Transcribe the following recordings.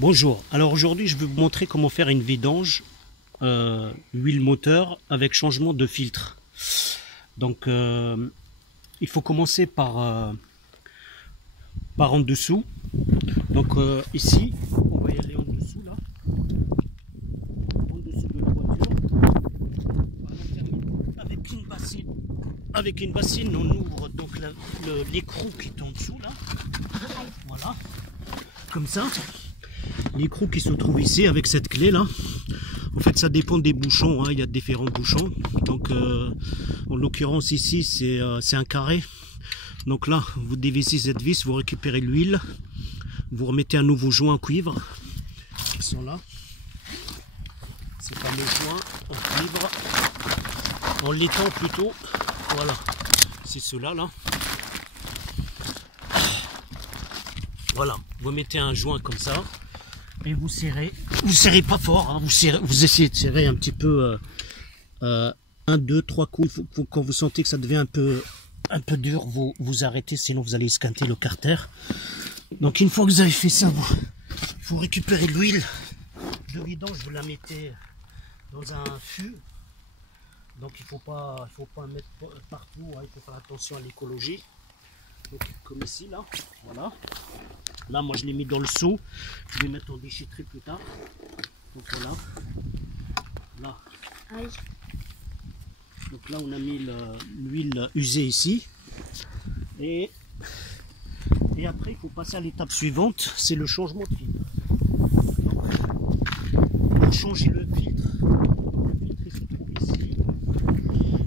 Bonjour, alors aujourd'hui je vais vous montrer comment faire une vidange huile moteur avec changement de filtre. Donc il faut commencer par en dessous. Donc ici, on va y aller en dessous là, en dessous de la voiture. Avec une bassine on ouvre donc l'écrou qui est en dessous là. Voilà, comme ça. L'écrou qui se trouve ici avec cette clé là. En fait ça dépend des bouchons, hein. Il y a différents bouchons. Donc en l'occurrence ici c'est un carré. Donc là vous dévissez cette vis, vous récupérez l'huile, vous remettez un nouveau joint en cuivre qui sont là. C'est pas le joint en cuivre, en laiton plutôt. Voilà, c'est ceux-là là. Voilà, vous mettez un joint comme ça. Et vous serrez pas fort, hein, vous essayez de serrer un petit peu, 1, 2, 3 coups. Quand vous sentez que ça devient un peu dur, vous arrêtez, sinon vous allez esquinter le carter. Donc une fois que vous avez fait ça, vous récupérez l'huile de vidange, vous la mettez dans un fût. Donc il faut pas mettre partout, hein, il faut faire attention à l'écologie. Donc comme ici là, voilà. Là moi je l'ai mis dans le seau, je vais mettre en déchetterie plus tard. Donc voilà. Là. Donc là on a mis l'huile usée ici. Et après il faut passer à l'étape suivante, c'est le changement de filtre. Donc, pour changer le filtre, le filtre il se trouve ici.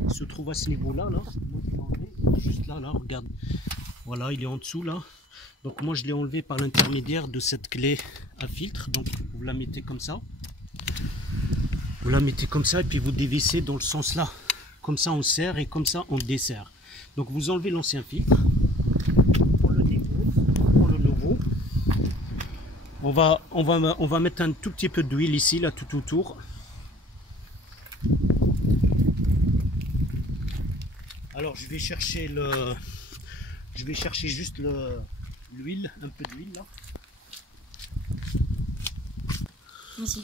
Il se trouve à ce niveau-là, là. Moi je l'ai enlevé, juste là, regarde. Voilà, il est en dessous là. Donc moi je l'ai enlevé par l'intermédiaire de cette clé à filtre. Donc vous la mettez comme ça. Vous la mettez comme ça et puis vous dévissez dans le sens là. Comme ça on serre et comme ça on desserre. Donc vous enlevez l'ancien filtre. On le dépose, on prend le nouveau. On va mettre un tout petit peu d'huile ici, là tout autour. Alors je vais chercher juste l'huile, un peu d'huile là. Vas-y.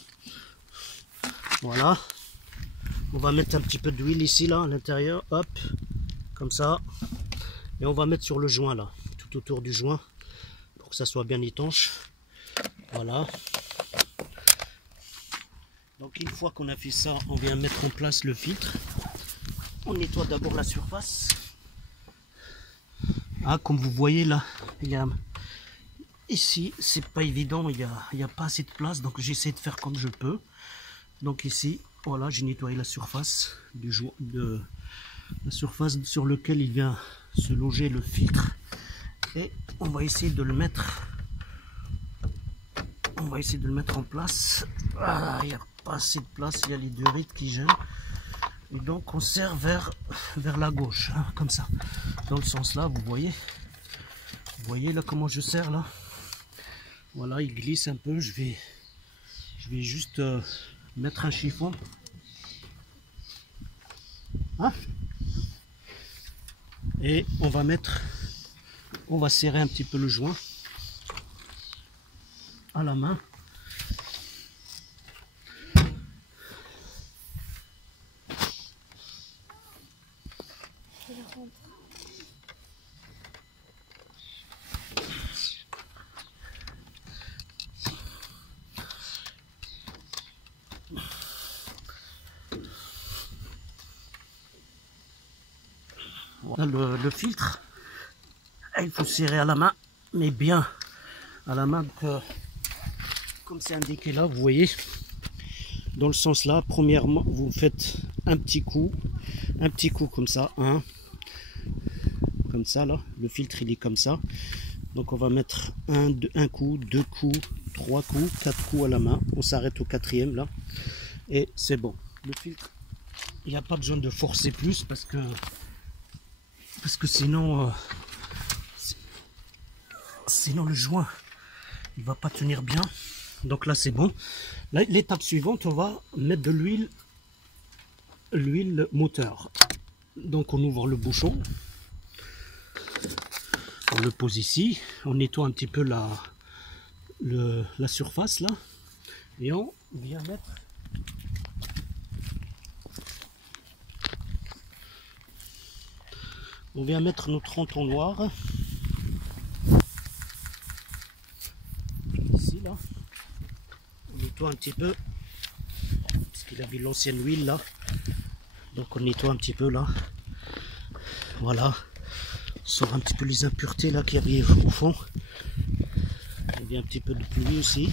Voilà. On va mettre un petit peu d'huile ici là à l'intérieur, hop, comme ça. Et on va mettre sur le joint là, tout autour du joint, pour que ça soit bien étanche. Voilà. Donc une fois qu'on a fait ça, on vient mettre en place le filtre. On nettoie d'abord la surface. Ah, comme vous voyez là, il y a ici, c'est pas évident, il y a pas assez de place, donc j'essaie de faire comme je peux. Donc ici, voilà, j'ai nettoyé la surface la surface sur laquelle il vient se loger le filtre. Et on va essayer de le mettre. On va essayer de le mettre en place. Ah, il n'y a pas assez de place, il y a les durites qui gênent. Et donc on serre vers la gauche, hein, comme ça. Dans le sens là, vous voyez là comment je serre là. Voilà, il glisse un peu. Je vais juste mettre un chiffon. Hein, et on va serrer un petit peu le joint à la main. Voilà le filtre. Il faut serrer à la main, mais bien à la main. Comme c'est indiqué là, vous voyez, dans le sens là, premièrement, vous faites un petit coup comme ça, hein, comme ça là, le filtre il est comme ça. Donc on va mettre un coup, 2 coups, 3 coups, 4 coups à la main. On s'arrête au 4e là, et c'est bon. Le filtre, il n'y a pas besoin de forcer plus parce que sinon le joint il va pas tenir bien. Donc là c'est bon. L'étape suivante, on va mettre de l'huile moteur. Donc on ouvre le bouchon, on le pose ici, on nettoie un petit peu la surface là, et on vient mettre notre entonnoir ici là. On nettoie un petit peu parce qu'il a vu l'ancienne huile là, donc on nettoie un petit peu là. Voilà, on sort un petit peu les impuretés là qui arrivent au fond. Il y a un petit peu de pluie aussi,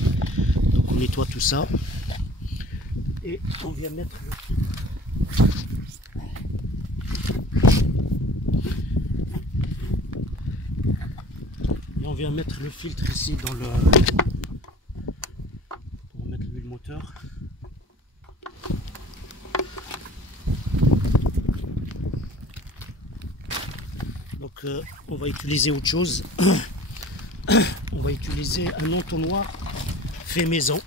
donc on nettoie tout ça et on vient mettre le filtre ici dans le pour mettre l'huile moteur. Donc on va utiliser autre chose. On va utiliser un entonnoir fait maison.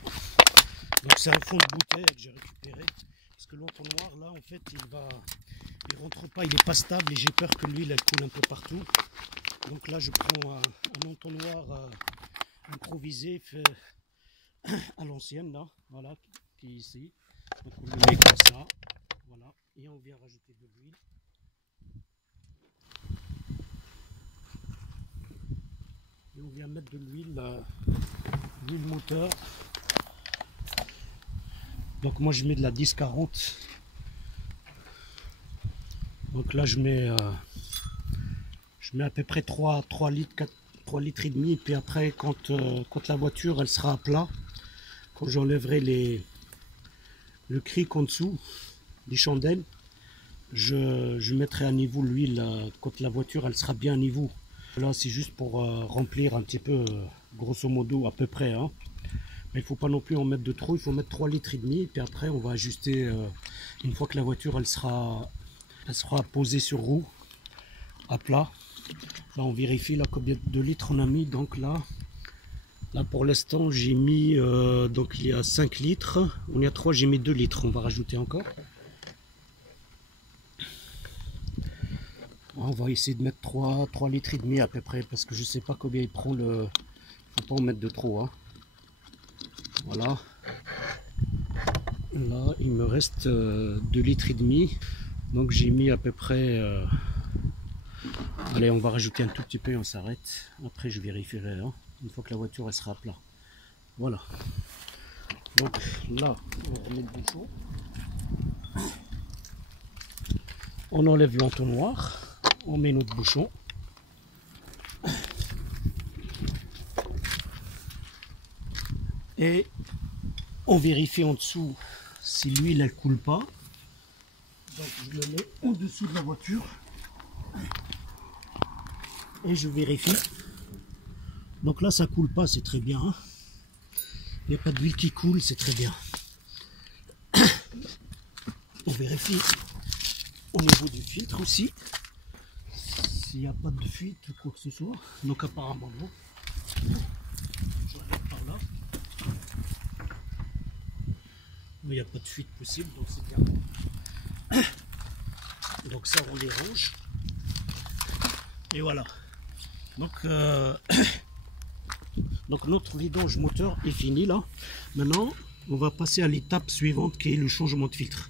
Donc c'est un fond de bouteille que j'ai récupéré. Parce que l'entonnoir là en fait il rentre pas, il n'est pas stable et j'ai peur que l'huile elle coule un peu partout. Donc là je prends un entonnoir improvisé fait à l'ancienne là, voilà, qui est ici. Donc on le met comme ça, voilà, et on vient rajouter de l'huile. Et on vient mettre de l'huile moteur. Donc moi je mets de la 10-40. Donc là je mets à peu près 3 litres et demi. Et puis après quand la voiture elle sera à plat, quand j'enlèverai le cric en dessous des chandelles, je mettrai à niveau l'huile quand la voiture elle sera bien à niveau. Là c'est juste pour remplir un petit peu, grosso modo à peu près, hein. Mais il ne faut pas non plus en mettre de trop, il faut mettre 3 litres et demi. Et puis après on va ajuster une fois que la voiture elle sera posée sur roue à plat. Là on vérifie là combien de litres on a mis. Donc là pour l'instant j'ai mis donc il y a 5 litres, on est à 3, j'ai mis 2 litres, on va rajouter encore. On va essayer de mettre 3 litres et demi à peu près, parce que je sais pas combien il prend le... Faut pas en mettre de trop, hein. Voilà. Là il me reste 2 litres et demi. Donc j'ai mis à peu près... Allez, on va rajouter un tout petit peu et on s'arrête. Après je vérifierai, hein, une fois que la voiture elle sera à plat. Voilà. Donc là on remet le bouchon. On enlève l'entonnoir. On met notre bouchon. Et on vérifie en dessous si l'huile elle coule pas. Donc je le mets au-dessus de la voiture. Et je vérifie. Donc là ça coule pas, c'est très bien, hein. Il n'y a pas d'huile qui coule, c'est très bien. On vérifie au niveau du filtre aussi. S'il n'y a pas de fuite ou quoi que ce soit. Donc apparemment non. Je regarde par là. Il n'y a pas de fuite possible, donc c'est bien. Donc ça on les range. Et voilà. Donc notre vidange moteur est fini là. Maintenant on va passer à l'étape suivante qui est le changement de filtre.